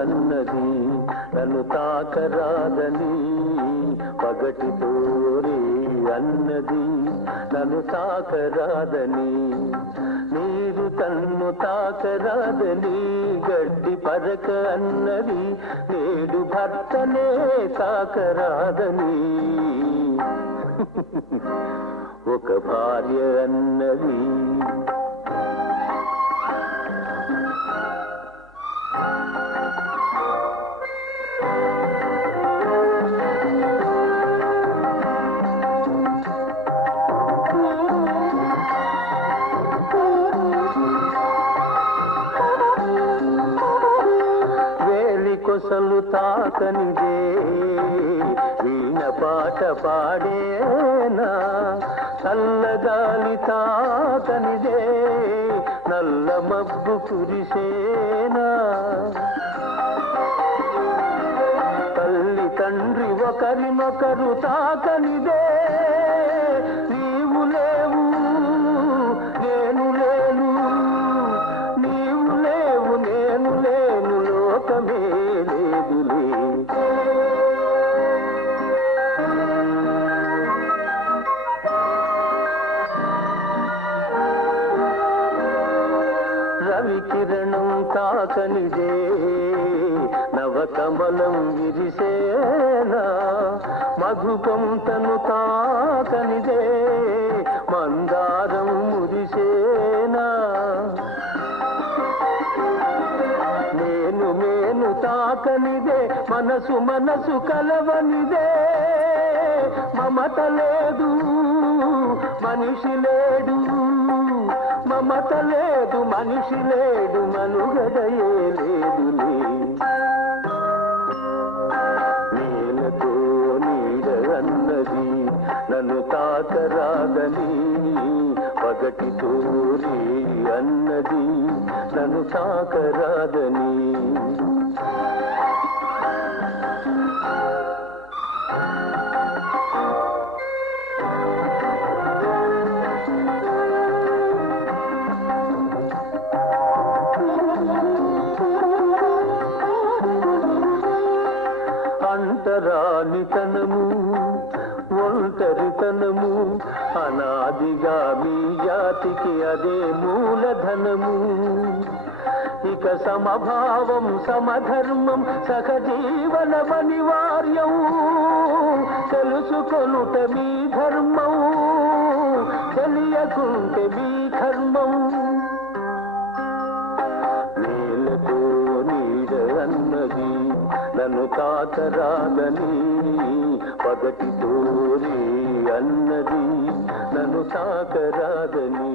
అన్నది నన్ను తాకరాదని పగటి తోరి అన్నది. నన్ను తాకరాదని నీరు తన్ను తాకరాదని గడ్డి పరక అన్నది. నేడు భర్తనే తాకరాదని. ఒక భార్య అన్నది. అతనిదే తాకనిదే వీణ పాట పాడేనా? చల్లగాలి తాతనిదే నల్ల మబ్బు కురిసేనా? తల్లి తండ్రి ఒకరినొకరు తాతనిదే కిరణం తాకనిదే నవకమలం విరిసేనా? మధుపంతను తాకనిదే మందారం మురిసేనా? నేను నేను తాకనిదే మనసు మనసు కలవనిదే. మమత లేదు మనిషి లేడు. మమత లేదు మనిషి లేడు మనుగడయే లేదులే నేలతో నీడ అన్నది నన్ను తాకరాదని పగటితో నీ అన్నది నన్ను తాకరాదని. అంటరానితనము ఒంటరితనము అనాదిగా మీ జాతికి అదే మూలధనము. ఇక సమభావం సమధర్మం సహజీవనమనివార్యం తెలుసుకొనుట మీ ధర్మం తెలియకుంటే మీ తాతరాదని పగటి తోరి అన్నది నన్ను తాకరాదని.